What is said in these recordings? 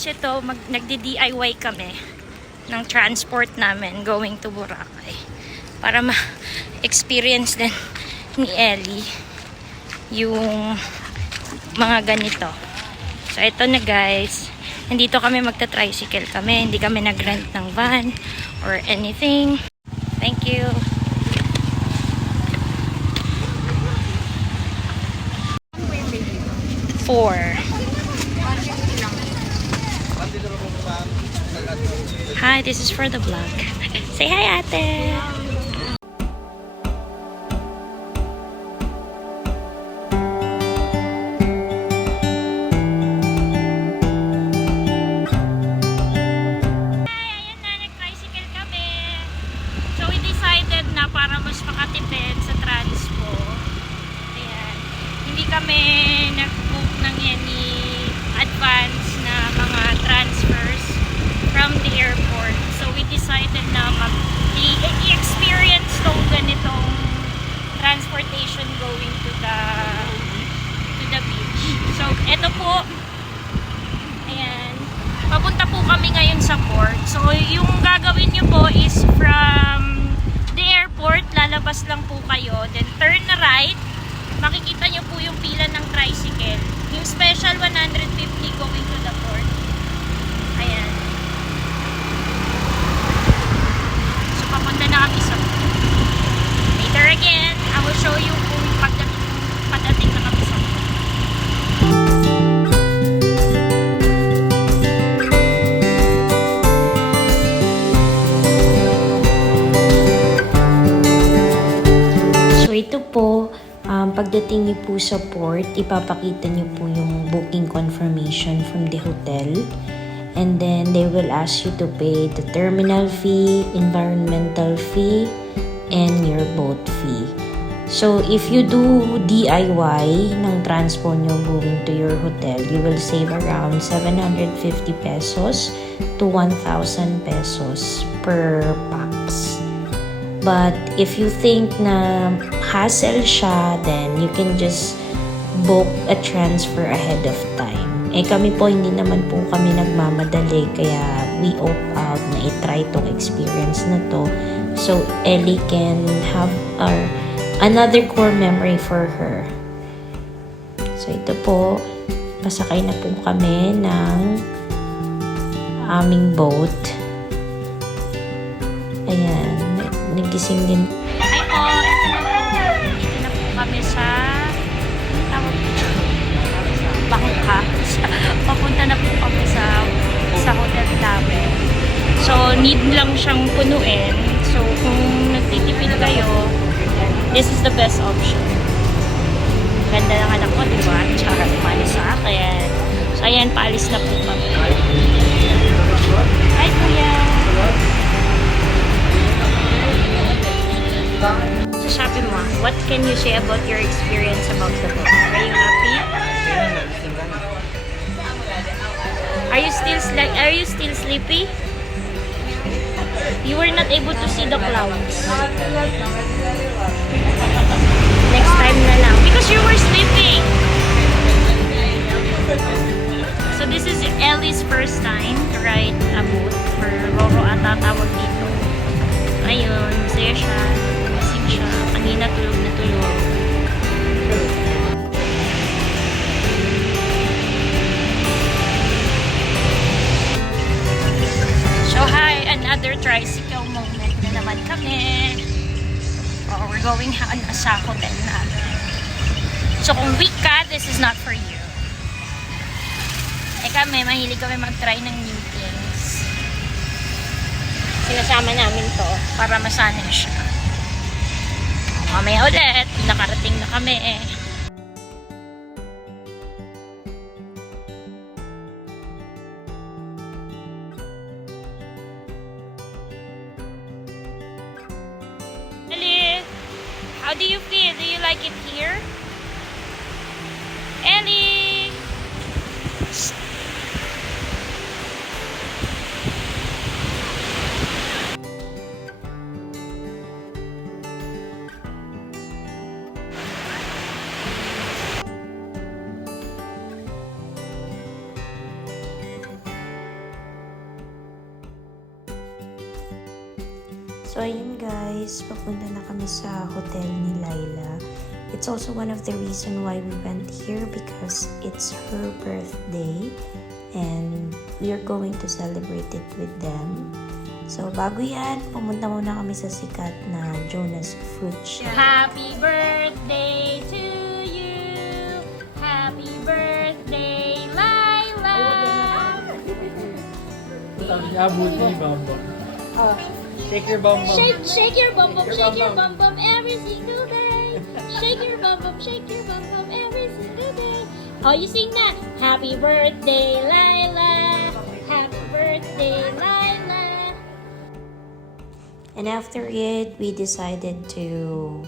kasi to, nagdi-DIY kami ng transport namin going to Boracay. Para ma-experience din ni Ellie yung mga ganito. So, ito na guys. Nandito kami magta-tricycle kami. Hindi kami nag-rent ng van or anything. Thank you. Four. Hi, this is for the vlog. Say hi, ate. Para mas makatipid sa transpo. Ayan. Hindi kami nag-book ng any advance na mga transfers from the airport. So we decided na i-experience tong ganitong transportation going to the beach. So eto po. Ayan. Papunta po kami ngayon sa port. So yung gagawin nyo po is from the airport, lalabas lang po kayo, then turn na right, makikita nyo po yung pila ng tricycle, yung special 150 going to the port. Ayan. So papunta na kami sa port. Later again, I will show you kung pagdating na kami sa port. Ito po, pagdating niyo po sa port, ipapakita niyo po yung booking confirmation from the hotel. And then, they will ask you to pay the terminal fee, environmental fee, and your boat fee. So, if you do DIY ng transpo nyo going to your hotel, you will save around 750 pesos to 1,000 pesos per pax. But if you think na hassle siya, then you can just book a transfer ahead of time. Eh kami po, hindi naman po kami nagmamadali, kaya we opt out na i-try tong experience na to. So Ellie can have another core memory for her. So ito po, pasakay na po kami ng aming boat. Ayan. Nagising din. Hi po, ito na po kami sa tawag dito, Bangka. Papunta na po kami sa hotel namin. So, need lang siyang punuin. So, kung nagtitipid kayo, this is the best option. Ganda ng anak ko, diba? Tsaka paalis sa akin. So, ayan, paalis na po kami. Hi, kuya! So sabi mo, what can you say about your experience about the boat? Are you happy? Are you still sleepy? You were not able to see the clouds. Next time na lang. Because you were sleeping. So this is Ellie's first time to ride a boat. For Roro ata tawag dito. Ayun, masaya siya. Kanina tulog na tulog. So hi, another tricycle moment na naman kami. Oh, we're going sa hotel namin. So kung weak ka, this is not for you. Eh kami, mahilig kami mag-try ng new things. Sinasama namin to para masanay siya. Mamaya ulit, nakarating na kami eh. Ellie, how do you feel? Do you like it here? Ellie! So ayun guys, papunta na kami sa hotel ni Laila. It's also one of the reason why we went here because it's her birthday and we are going to celebrate it with them. So bago yan, pumunta muna kami sa sikat na Jonas Fruit Shop. Happy birthday to you! Happy birthday, Laila! Shake your bum bum. Shake your bum bum, shake your bum bum every single day. Shake your bum bum, shake your bum bum every single day. Oh, you sing that. Happy birthday, Laila. Happy birthday, Laila. And after it, we decided to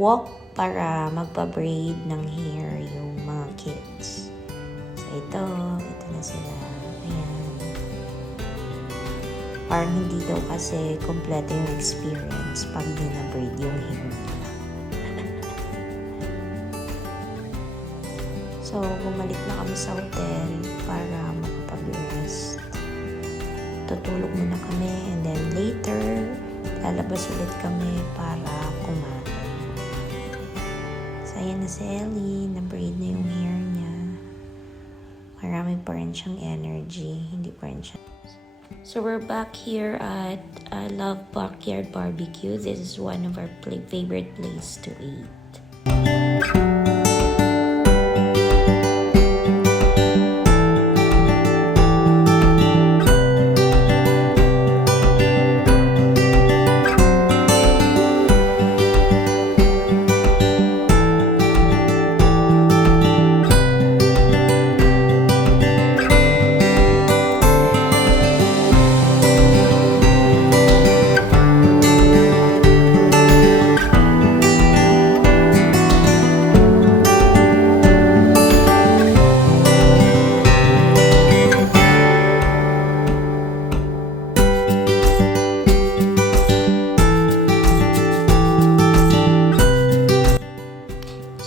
walk para magpa-braid ng hair yung mga kids. So ito na sila. Ayan. Parang hindi daw kasi kompleto yung experience pag di na-braid yung hair nila. So, bumalik na kami sa hotel para makapag-rest. Tutulog muna kami and then later, lalabas ulit kami para kumain. So, ayan na si Ellie. Na-braid na yung hair niya. Marami pa rin siyang energy. Hindi pa rin siya. So we're back here at I Love Backyard Barbecue. This is one of our favorite place to eat.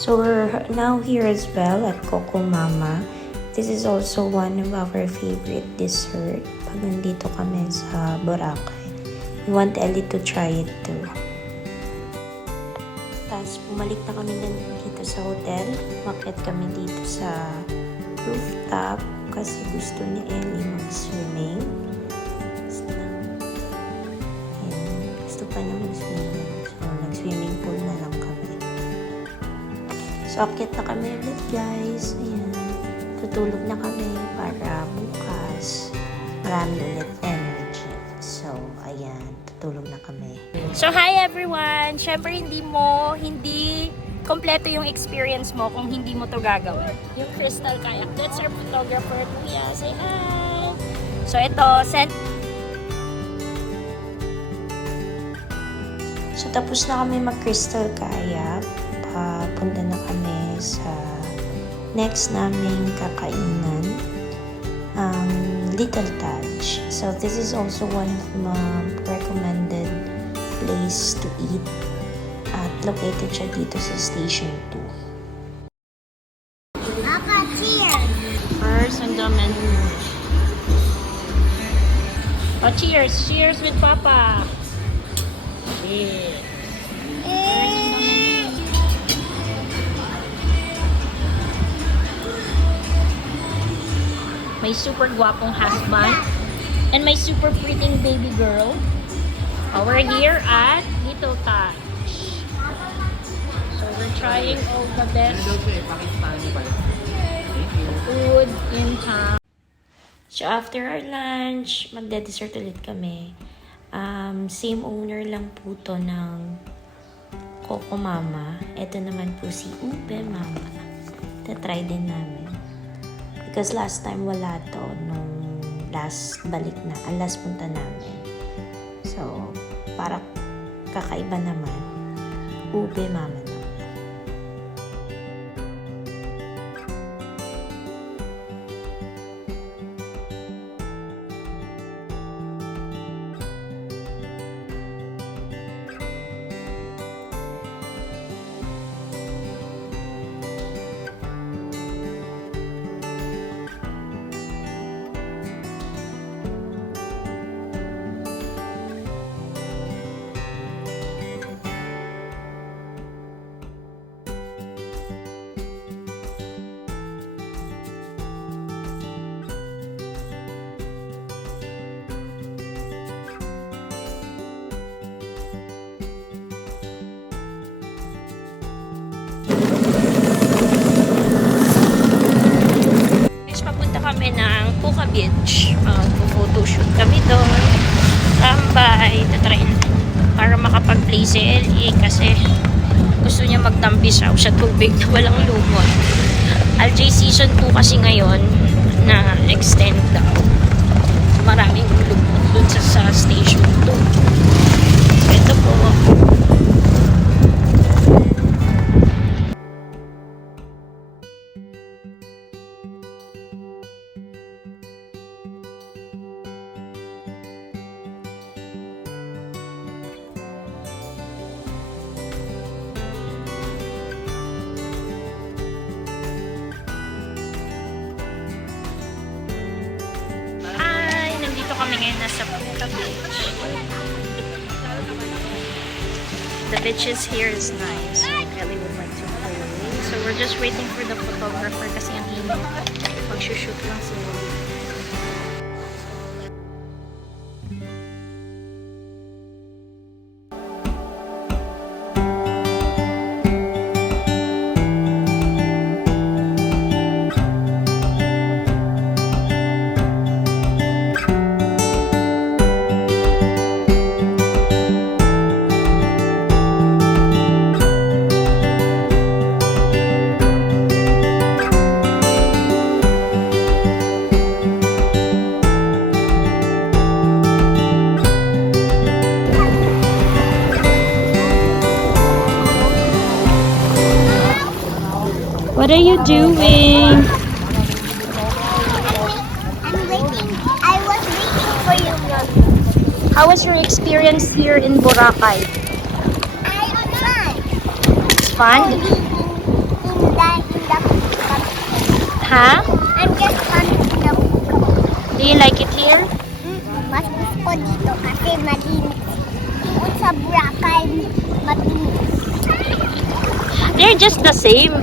So we're now here as well at Coco Mama. This is also one of our favorite dessert pag nandito kami sa Boracay. We want Ellie to try it too. Tapos bumalik na kami dito sa hotel. Umakyat kami dito sa rooftop kasi gusto ni Ellie mag-swimming. Gusto pa niya mag-swimming. So nag-swimming pool na lang kami. So, akit na kami ulit guys. Ayan. Tutulog na kami para bukas marami ulit energy. So, ayan. Tutulog na kami. So, hi everyone! Siyempre, hindi kompleto yung experience mo kung hindi mo to gagawin. Yung crystal kayak. That's our photographer, Kuya. Say hi! So, ito, So, tapos na kami mag-crystal kayak. Punta na kami sa next naming kakainan, Little Touch. So this is also one of my recommended place to eat at located siya dito sa Station 2. Papa, cheers! First on the menu. Oh, cheers! Cheers with Papa! Yeah. My super guwapong husband and my super pretty baby girl. We're here at Little Touch. So we're trying all the best food in town. So after our lunch, magde-dessert ulit kami. Same owner lang po to ng Coco Mama. Ito naman po si Ube Mama. Tatry din namin. Because last time wala to nung last punta namin. So, para kakaiba naman. Ube Mama naman. Beach. Photoshoot kami doon. Tambay. Tatry para makapag-play si Ellie kasi gusto niya magtambisaw sa tubig na walang lumot. Algae season 2 kasi ngayon na extend daw. Maraming lumot dun sa station 2. So, ito po. Kami ngayon nasa Boracay Beach. The beaches here is nice. I really would like to play. So we're just waiting for the photographer kasi ang init. Mag-shoot lang sila. What are you doing? I'm waiting. I was waiting for you, Mom. How was your experience here in Boracay? I am fine. It's fun? In the Huh? I'm just fun in the Do you like it here? Mas gusto dito kasi malinis. Doon sa Boracay, malinis. They're just the same.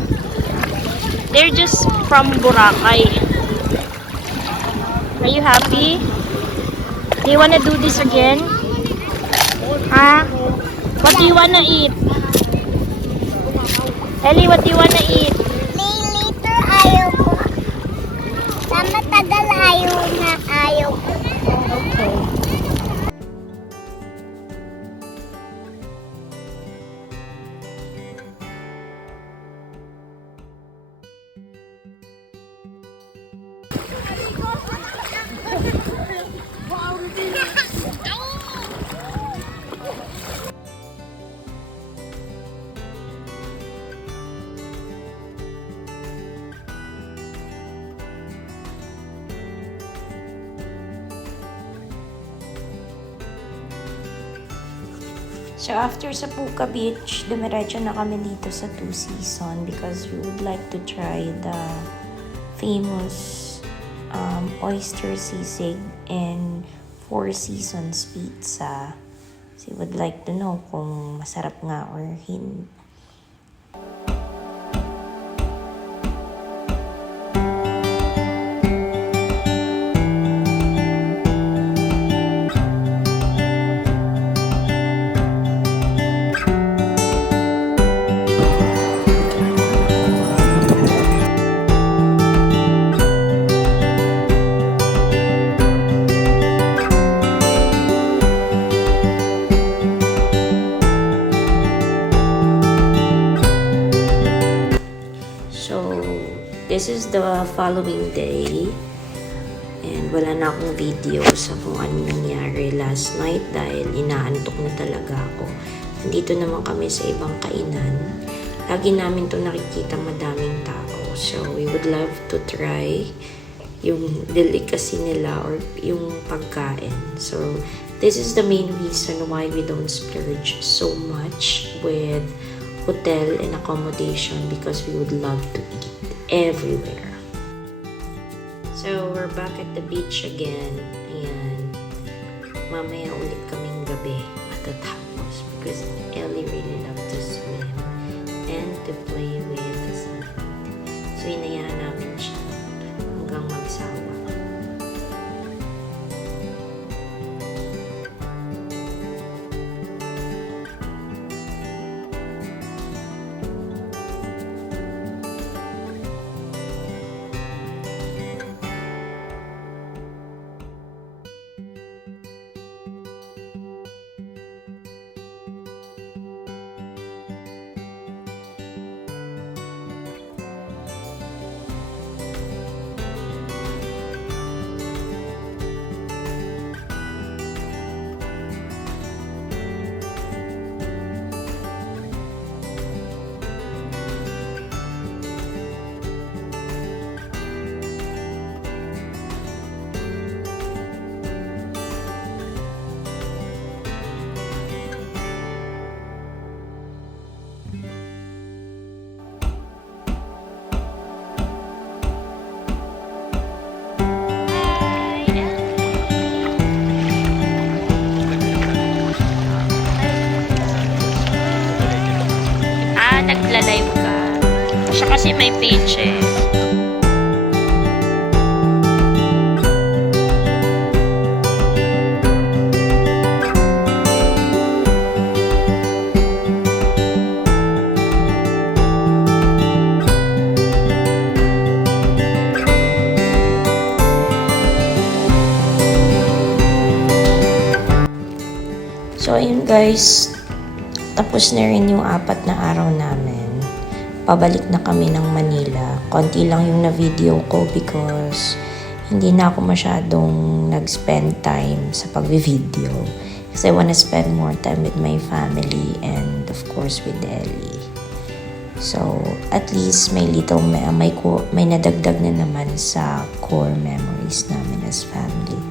They're just from Boracay. Are you happy? Do you wanna do this again? Huh? What do you wanna eat? Ellie, what do you wanna eat? Later, ayoko. Sa matagal ayoko. Okay. So after sa Puka Beach, dumiretso na kami dito sa Two Seasons because we would like to try the famous oyster sisig and Four Seasons pizza. So we would like to know kung masarap nga or hindi. This is the following day and wala na akong video sa kung ano nangyari last night dahil inaantok na talaga ako. Nandito naman kami sa ibang kainan. Lagi namin to nakikita madaming tao. So we would love to try yung delicacy nila or yung pagkain. So this is the main reason why we don't splurge so much with hotel and accommodation because we would love to eat everywhere. So, we're back at the beach again. Ayan. Mamaya ulit kaming gabi matatapos because Ellie really loved to swim and to play with the sun. So, inayaan namin siya hanggang magsawa. nagla-live ka. Siya kasi may page eh. So, ayun guys, tapos na rin yung 4 na araw namin. Pabalik na kami ng Manila. Konti lang yung na-video ko because hindi na ako masyadong nag-spend time sa pag-video. Kasi I wanna spend more time with my family and of course with Ellie. So, at least may nadagdag na naman sa core memories namin as family.